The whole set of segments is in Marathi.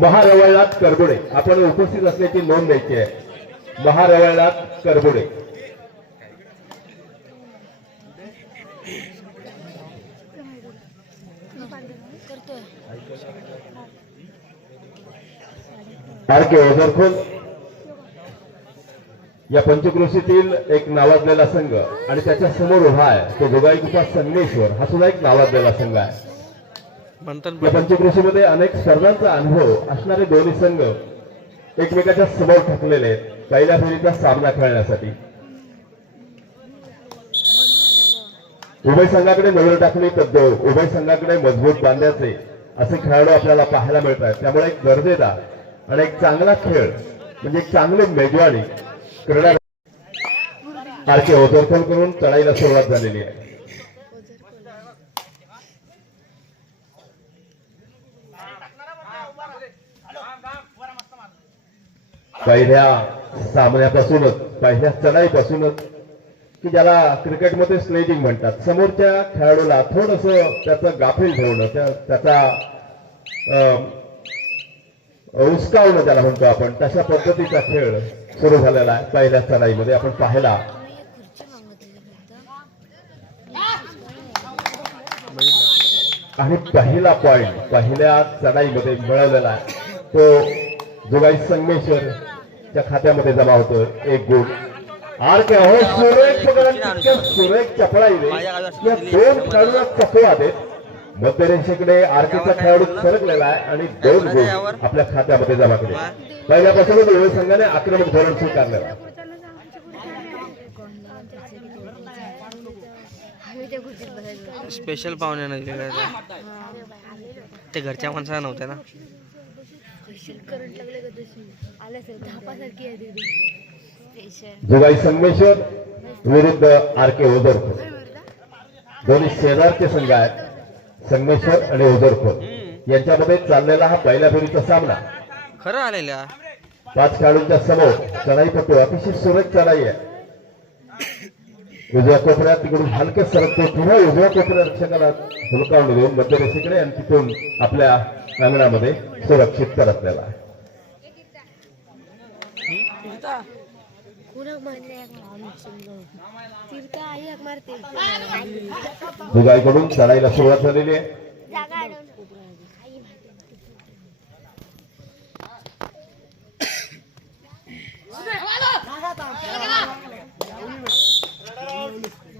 महारवळनाथ करबुडे आपण उपस्थित असल्याची नोंद द्यायची आहे. महारवळनाथ करबुडे करतोय ओझरखोल या पंचक्रोशीतील एक नावाजलेला संघ आणि त्याच्यासमोर उभा आहे. तो जोगाई गुफा संगमेश्वर. हा सुद्धा एक नावाजलेला संघ आहे. म्हणतात या पंचक्रोशीमध्ये अनेक स्पर्धांचा अनुभव असणारे दोन्ही संघ एकमेकाच्या समोर ठकलेले आहेत पहिल्या फेरीचा सामना खेळण्यासाठी. उभय संघाकडे नजर टाकली तर उभय संघाकडे मजबूत बांधायचे असे खेळाडू आपल्याला पाहायला मिळत आहेत त्यामुळे एक गरजेदार आणि एक चांगला खेळ म्हणजे एक चांगली मेजवानी करणार आर के ओझरखोल करून चढाईला सुरुवात झालेली आहे. पहिल्या सामन्यापासूनच पहिल्या चढाईपासूनच की ज्याला क्रिकेटमध्ये स्लेजिंग म्हणतात. समोरच्या खेळाडूला थोडस त्याचं गाफील ठेवणं त्या- त्याचा अं, त्याला म्हणतो आपण तशा पद्धतीचा खेळ सुरू झालेला आहे पहिल्या चढाईमध्ये. आपण पाहिला. आणि पहिला पॉइंट पहिल्या चढाईमध्ये मिळवलेला आहे तो जोगाई संगमेश्वरच्या खात्यामध्ये जमा होतो एक गुण. आर के हो सुरेख तितक्या सुरेख चपळाईने या दोन खेळाडूंना चकवा देत मध्यरेषेकडे आरकेचा खेळाडू सरकलेला आहे आणि दोन गुण आपल्या खात्यामध्ये जमा केले. पहिल्यापासूनच रोहित संघाने आक्रमक धोरण स्वीकारलेलं आहे. त्या स्पेशल काय ते. घरच्या माणसाला नव्हते ना? स्पेशल करंट लागले का तशी आल्या सर धापासारखी आहे तिथे स्पेशल जोगाई संगमेश्वर विरुद्ध आर के? ओझरखोल दोन्ही शेजारचे संघ आहेत संगमेश्वर आणि ओझरखोल यांच्यामध्ये चाललेला हा पहिल्या फेरीचा सामना. खरं आलेल्या पाच खेळाडूंच्या समोर चढाईपटू अतिशय सुरेख चढाई आहे. उजव्या कोपऱ्यात तिकडून हलके सरकतो पुन्हा उजव्या कोपऱ्या रक्षकाला हुलकावून देऊन मध्यरेषेकडे आणि तिथून आपल्या अंगणामध्ये सुरक्षित परतलेला आहे. दुगाईकडून चढाईला सुरुवात झालेली आहे.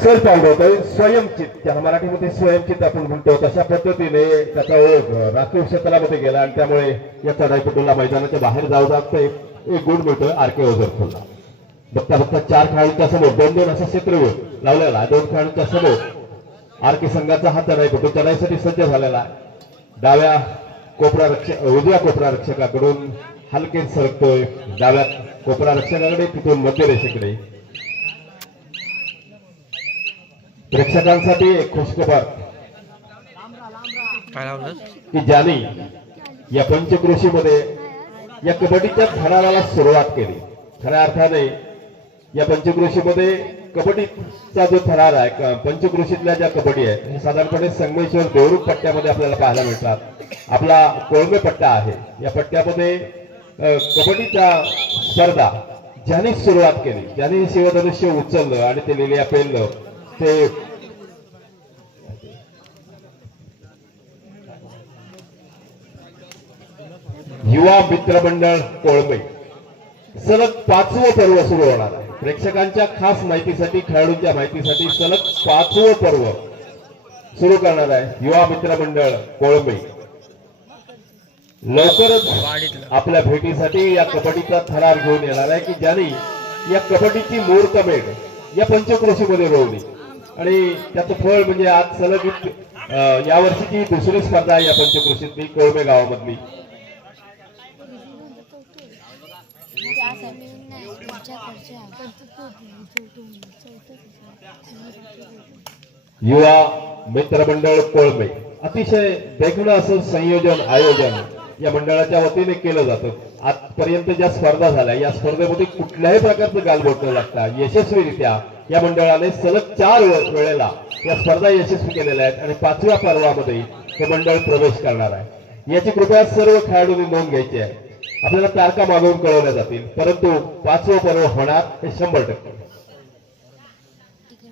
सेल्फ सर पावलं होतं स्वयंचित त्याला मराठीमध्ये स्वयंचित आपण म्हणतो तशा पद्धतीने त्याचा ओघ राखीव क्षेत्रामध्ये गेला आणि त्यामुळे या चढाईपटूला मैदानाच्या बाहेर जाऊ जात एक एक गुण मिळतोय आर के ओझरखोलला बघता बघता चार खेळाडूंच्या समोर दोन दोन असा क्षेत्र लावलेला दोन खेळाडूंच्या समोर आर के संघाचा हा चढाईपटू चढाईसाठी सज्ज झालेला. आहे डाव्या कोपरा रक्षक उजव्या कोपरा रक्षकाकडून हलके सरकतोय डाव्या कोपरा रक्षकाकडे तिथून मध्यरेषेकडे प्रेक्षकांसाठी एक खुशखबर. की ज्यांनी या पंचकृषीमध्ये या कबड्डीच्या थराराला सुरुवात केली. खऱ्या अर्थाने या पंचकृषीमध्ये कबड्डीचा जो थरार आहे पंचकृषीतल्या ज्या कबड्डी आहेत हे साधारणपणे संगमेश्वर देवरूप पट्ट्यामध्ये आपल्याला पाहायला मिळतात. आपला कोळंबे पट्टा आहे. या पट्ट्यामध्ये कबड्डीच्या स्पर्धा ज्यांनी सुरुवात केली ज्यांनी शिवधनुष्य उचललं आणि ते लिलिया पेललं ते. युवा मित्रमंडळ कोळंबई. सलग पाचवं पर्व सुरू होणार आहे. प्रेक्षकांच्या खास माहितीसाठी खेळाडूंच्या माहितीसाठी सलग पाचवं पर्व सुरू करणार आहे युवा मित्रमंडळ कोळंबई. लवकरच आपल्या भेटीसाठी या कबड्डीचा थरार घेऊन येणार आहे की ज्यांनी या कबड्डीची मुहूर्तमेढ या पंचक्रोशीमध्ये रोवली. आणि त्याचं फळ म्हणजे आज सलग या वर्षीची दुसरी स्पर्धा आहे या पंचकृषीतली कोळबे गावामधली. युवा मित्रमंडळ कोळमे अतिशय वेगळं असं संयोजन आयोजन या मंडळाच्या वतीने केलं जातं. आजपर्यंत ज्या स्पर्धा झाल्या या स्पर्धेमध्ये कुठल्याही प्रकारचं गालबोट लागतं यशस्वीरित्या या मंडळाने सलग चार वेळेला या स्पर्धा यशस्वी केलेल्या आहेत आणि पाचव्या पर्वामध्ये हे मंडळ प्रवेश करणार आहे. याची कृपया सर्व खेळाडूंनी नोंद घ्यायची आहे. आपल्याला तारखा मागवून कळवल्या जातील परंतु पाचवं पर्व होणार हे शंभर टक्के.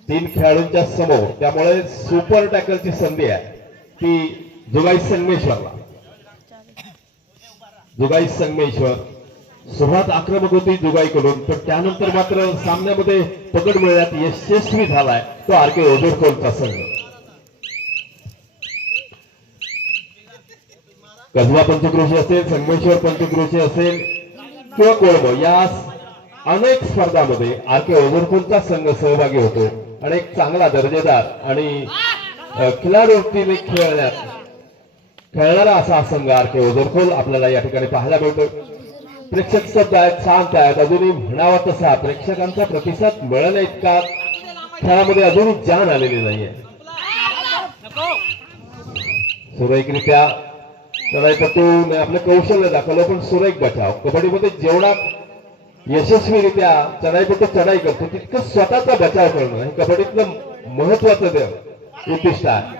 तीन खेळाडूंच्या समोर त्यामुळे सुपर टॅकलची संधी आहे ती जुगाई संगमेश्वरला. जुगाई संगमेश्वर सुरुवात आक्रमक होती जुगाईकडून पण त्यानंतर मात्र सामन्यामध्ये पकड मिळण्यात यशस्वी झालाय तो आर के ओझरकोलचा संघ. कसबा पंचक्रोशी असेल संगमेश्वर पंचक्रोशी असेल किंवा कोळंब या अनेक स्पर्धामध्ये आर के ओझरकोलचा संघ सहभागी होतो आणि एक चांगला दर्जेदार आणि अ, खिलाडूवृत्तीने खेळण्यात खेळणारा असा संघ आर के ओझरखोल आपल्याला या ठिकाणी पाहायला मिळतो प्रेक्षक सज्ज आहेत शांत आहेत अजूनही म्हणावा तसा प्रेक्षकांचा प्रतिसाद मिळाला इतका. खेळामध्ये अजूनही जान आलेली नाहीये. सुरेखरित्या चढाईपटूने आपलं कौशल्य दाखवलं पण सुरेख बचाव. कबड्डीमध्ये जेवढा यशस्वीरित्या चढाईपटू चढाई करतो तितकं स्वतःचा बचाव करणं हे कबड्डीतलं महत्वाचं उद्दिष्ट आहे.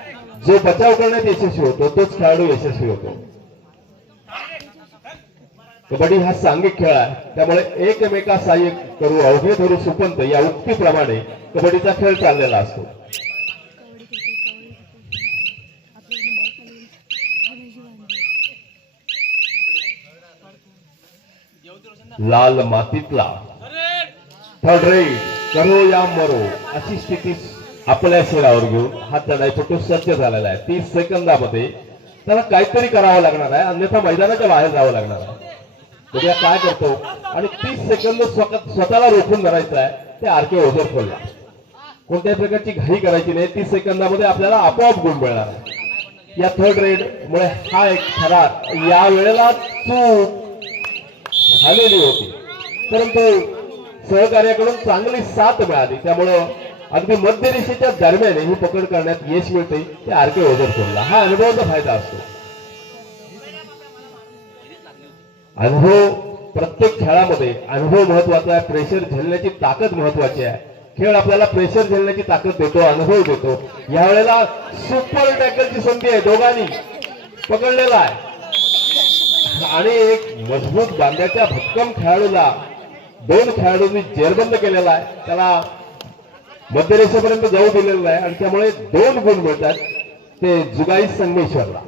जो बचाव करण्यात यशस्वी होतो तोच खेळाडू यशस्वी होतो. कबड्डी हा सांघिक खेळ आहे. त्यामुळे एकमेका सहाय्य करू अवघे धरू सुपंत या उक्तीप्रमाणे कबड्डीचा खेळ चाललेला असतो. लाल मातीतला. थर्ड करो या मरो अशी स्थिती आपल्या शिरावर घेऊन हा चढाईपटू सज्ज झालेला आहे. तीस सेकंदामध्ये त्याला काहीतरी करावं लागणार आहे. अन्यथा मैदानाच्या बाहेर जावं लागणार आहे. उद्या काय करतो? आणि तीस सेकंद स्वतः- स्वतःला रोखून धरायचं आहे ते आरके ओझर खोलला. कोणत्याही प्रकारची घाई करायची नाही. तीस सेकंदामध्ये आपल्याला आपोआप गुण मिळणार आहे. या थर्ड रेड मुळे हा एक खरा या वेळेला चूक झालेली होती. परंतु सहकार्याकडून चांगली साथ मिळाली. त्यामुळं अगदी मध्य रेषेच्या दरम्यान ही पकड करण्यात यश मिळते. ते आरके ओझर सोडला हा अनुभवाचा फायदा असतो. अनुभव प्रत्येक खेळामध्ये अनुभव महत्त्वाचा आहे प्रेशर झेलण्याची ताकद महत्वाची आहे. खेळ आपल्याला प्रेशर झेलण्याची ताकद देतो अनुभव देतो. यावेळेला सुपर टॅकलची संधी आहे दोघांनी. पकडलेला आहे. आणि एक मजबूत बांध्याच्या भक्कम खेळाडूला दोन खेळाडूंनी जेरबंद केलेला आहे. त्याला मध्यरेषेपर्यंत जाऊ दिलेलं आहे आणि त्यामुळे दोन गुण मिळतात. ते जुगाई संगमेश्वरला.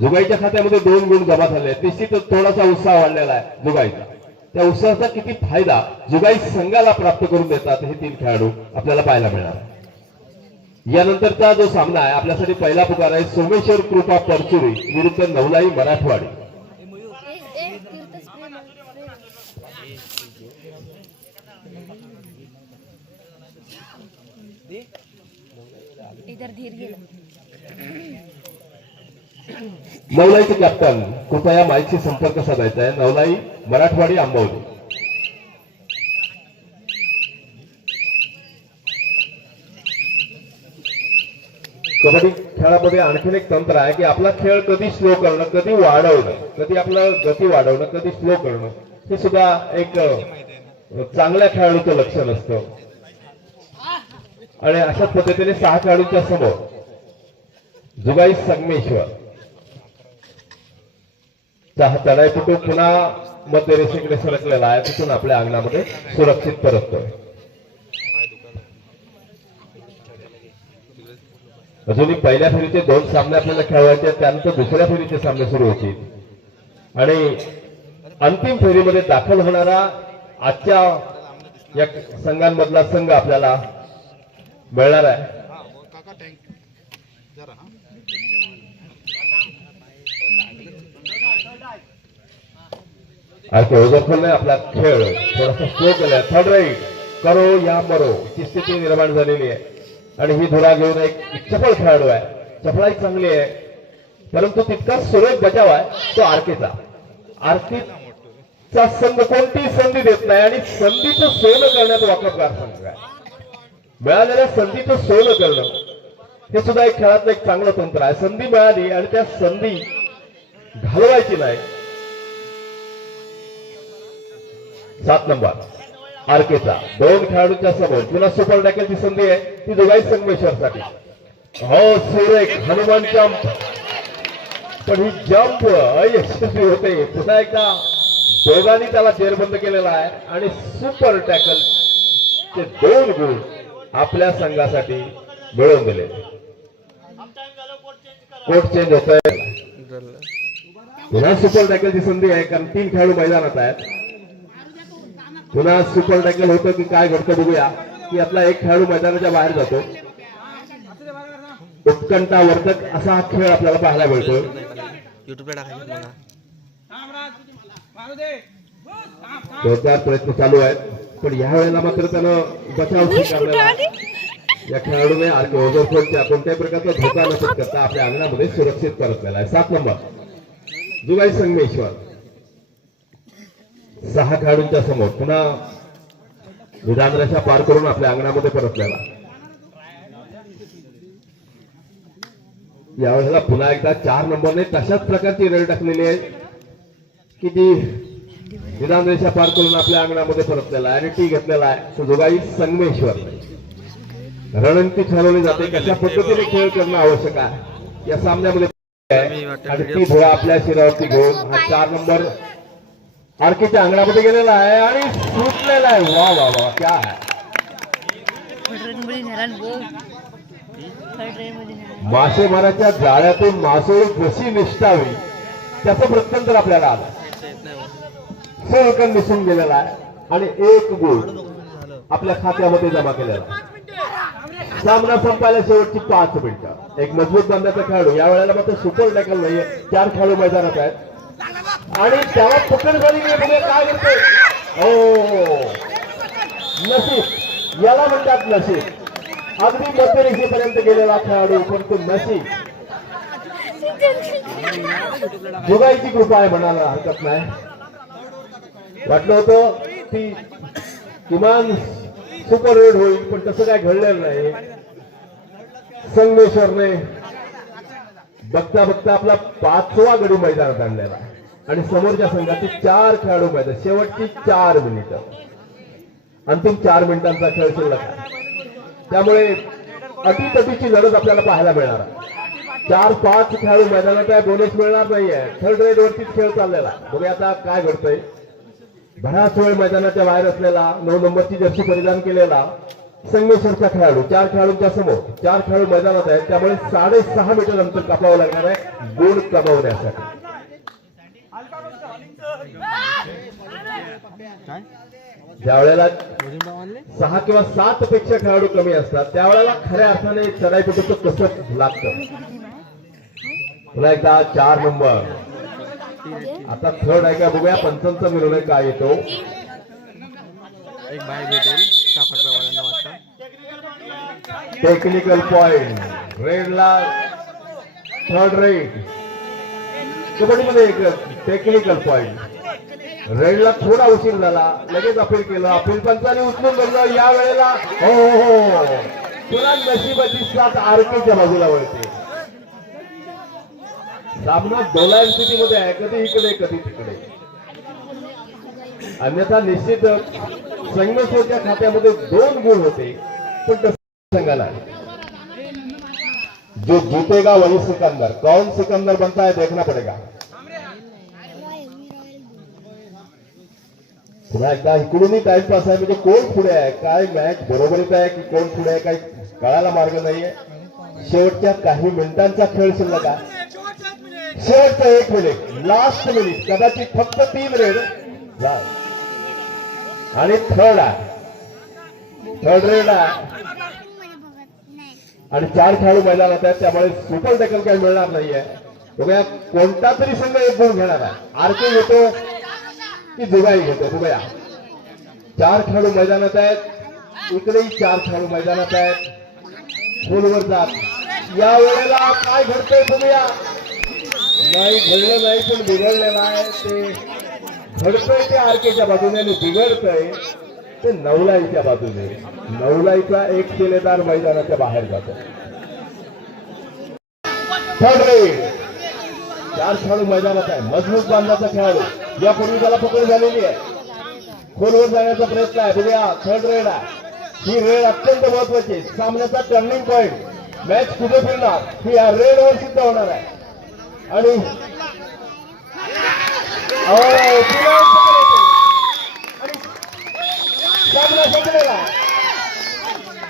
जुगाईच्या खात्यामध्ये दोन गुण जमा झाले आहेत. निश्चितच थोडासा उत्साह वाढलेला आहे जुगाईचा त्या उत्साहाचा किती फायदा जुगाई संघाला प्राप्त करून देतात हे तीन खेळाडू आपल्याला पाहायला मिळणार यानंतरचा जो सामना आहे आपल्यासाठी पहिला पुकार आहे सोमेश्वर कृपा परचुरी विरुद्ध नवलाई मराठवाडी. इधर धीर गेला. नवलाईचे कॅप्टन कृपया माईकशी संपर्क साधायचा आहे. नवलाई मराठवाडी आंबवली कबड्डी खेळामध्ये आणखीन एक तंत्र आहे की आपला खेळ कधी स्लो करणं कधी वाढवणं कधी आपलं गती वाढवणं कधी स्लो करणं हे सुद्धा एक चांगल्या खेळाडूचं लक्षण असतं. आणि अशाच पद्धतीने सहा खेळाडूंच्या समोर जुगाई संगमेश्वर. चाहताना हा पुन्हा मध्य रेषेकडे सरकलेला आहे तिथून आपल्या अंगणामध्ये सुरक्षित परततोय. अजूनही पहिल्या फेरीचे दोन सामने आपल्याला खेळवायचे आहेत त्यानंतर दुसऱ्या फेरीचे सामने सुरू होतील. आणि अंतिम फेरीमध्ये दाखल होणारा आजच्या या संघांमधला संघ आपल्याला मिळणार आहे. आज नाही आपला खेळ. थोडासा स्लो केलाय. थर्ड राईट करो या मरो. ही स्थिती निर्माण झालेली आहे. आणि ही धुरा घेऊन एक चपळ खेळाडू आहे. चपळाही चांगली आहे. परंतु तितका सुरेख बचाव आहे तो आरकेचा. आरकेचा संघ कोणतीही संधी देत नाही आणि संधीचं सोनं करण्यात वाकबगार संघ आहे. मिळालेल्या संधीचं सोनं करणं हे सुद्धा एक खेळातलं एक चांगलं तंत्र आहे. संधी मिळाली आणि त्या संधी घालवायची नाही. सात नंबर. आरकेचा. दोन खेळाडूंच्या समोर. पुन्हा सुपर टॅकलची संधी आहे. ती दोघाही संगमेश्वर साठी हो सुरेख हनुमान जंप पण ही जंप अयशस्वी होते. पुन्हा एकदा दोघांनी त्याला जेरबंद केलेला आहे. आणि सुपर टॅकल चे दोन गुण आपल्या संघासाठी मिळवून दिले. कोट चेंज होत आहे पुन्हा सुपर टॅकलची संधी आहे कारण तीन खेळाडू मैदानात आहेत. पुन्हा सुपर टॅकल होतं की काय घडतं बघूया. की आपला एक खेळाडू मैदानाच्या बाहेर जातो. उत्कंठा वर्धक असा हा खेळ आपल्याला पाहायला मिळतो जोरदार प्रयत्न चालू आहेत. पण या वेळेला मात्र त्यानं बचाव या खेळाडूने आर- ओझरफोडच्या कोणत्याही प्रकारचा धोका नसत करता आपल्या अंगणामध्ये सुरक्षित परतलेला आहे. सात नंबर. जुगाई संगमेश्वर. सहा खेळाडूंच्या समोर. पुन्हा विधानरेषा पार करून आपल्या अंगणामध्ये परतलेला यावेळेला पुन्हा एकदा चार नंबरने तशाच प्रकारची रेल टाकलेली आहे की जी विधानरेषा पार करून आपल्या अंगणामध्ये परतलेला आहे आणि टी घेतलेला आहे. तो जोगाई संगमेश्वर. रणनीती ठरवली जाते. कशा पद्धतीने खेळ करणं आवश्यक आहे? या सामन्यामध्ये. आणि ती धुळा आपल्या शिरावरती घेऊन हा चार नंबर आरकेच्या अंगणामध्ये गेलेला आहे आणि सुटलेला आहे. वा वा वा क्या नेला मासेमाराच्या जाळ्यातून मासोळी कशी निष्ठावी त्याचं प्रत्यंतर आपल्याला आलं. हो. सलकन दिसून गेलेला आहे आणि एक गुण आपल्या खात्यामध्ये जमा केलेला आहे. सामना संपायला शेवटची पाच मिनिटं. एक मजबूत बांधाचा खेळाडू या वेळेला मात्र सुपर टॅकल नाहीये. चार खेळाडू मैदानात आहेत. आणि त्याला पकड झाली नाही म्हणजे काय करते हो. नशीब. याला म्हणतात नशीब. अगदी मध्यरेषेपर्यंत गेलेला खेळाडू पण तो नशीब. जोगायची कृपा आहे म्हणायला हरकत नाही. वाटलं होतं ती किमान सुपर रेड होईल पण तसं काय घडलेलं नाही. संगमेश्वरने बघता बघता आपला पाचवा गडी मैदानात आणलेला आहे. आणि समोरच्या संघाचे चार खेळाडू पाहिजे शेवटची चार मिनिटं. अंतिम चार मिनिटांचा खेळ शिल्लक आहे. त्यामुळे अटीतटीची लढत आपल्याला पाहायला मिळणार चार पाच खेळाडू मैदानात आहे बोनस मिळणार नाहीये. थर्ड रेड वरतीच खेळ चाललेला आहे. बघूया आता काय घडतंय. बराच वेळ मैदानाच्या बाहेर असलेला नऊ नंबरची जर्सी परिधान केलेला संगमेश्वरचा खेळाडू चार खेळाडूंच्या समोर चार खेळाडू मैदानात आहेत. त्यामुळे साडेसहा मीटर अंतर कापावं लागणार आहे. गुण कमावण्यासाठी. ज्या वेळेला सहा किंवा सात पेक्षा खेळाडू कमी असतात त्यावेळेला खऱ्या अर्थाने चढाईपटूचं कसं लागतं? पुन्हा एकदा चार नंबर. आता थर्ड आहे का बघूया पंचांचा निर्णय काय येतो? एक बाहेर भेटेल साखरपेवाल्यांना वाटतं. टेक्निकल पॉइंट रेडला थर्ड रेड कबड्डीमध्ये एक टेक्निकल पॉईंट रेडला थोडा उशीर झाला लगेच अपील केलं. अपील पंचाने उचलून धरलं. या वेळेला हो हो हो. पुन्हा नशिबाची साथ आरकेच्या बाजूला वळते. सामना डोलायन स्थितीमध्ये आहे. कधी इकडे कधी तिकडे. अन्यथा निश्चितच संघ खात्यामध्ये दोन गुण होते. पण तसं संघाला जो जीतेगा वही सिकंदर। कौन सिकंदर बनता है देखना पड़ेगा। पुन्हा एकदा इकडूनही टाइमपास आहे म्हणजे कोण पुढे आहे काय मॅच बरोबरीत आहे की कोण पुढे आहे? काही कळायला मार्ग नाहीये। शेवटच्या काही मिनिटांचा खेळ शिल्लक। आहे शेवटचा एक मिनिट लास्ट मिनिट कदाचित फक्त तीन रेड आणि थर्ड आहे. थर्ड रेड आहे. आणि चार खेळाडू मैदानात आहेत त्यामुळे सुपर टॅकल काही मिळणार नाहीये. बघूया कोणता तरी संघ एक गुण घेणार आहे. आरके घेतो की दुबई घेतो? बघूया. चार खेळाडू मैदानात आहेत. इकडेही चार खेळाडू मैदानात आहेत. खोलवर जात. या वेळेला काय घडतंय बघूया. नाही घडलं नाही पण बिघडलेलं आहे ते घडतंय ते आरकेच्या बाजूने बिघडतंय. ते नवलाईच्या बाजूने. नवलाईचा एक शिलेदार मैदानाच्या बाहेर जातो. थर्ड रेड चार खेळाडू मैदानात आहे. मजबूत बांधाचा खेळाडू. यापूर्वी त्याला पकड झालेली आहे. खोलवर जाण्याचा प्रयत्न आहे. बघूया थर्ड रेड आहे. ही रेड अत्यंत महत्वाची आहे. सामन्याचा टर्निंग पॉइंट मॅच कुठे फिरणार? ही या रेडवर सिद्ध होणार आहे. आणि अहो,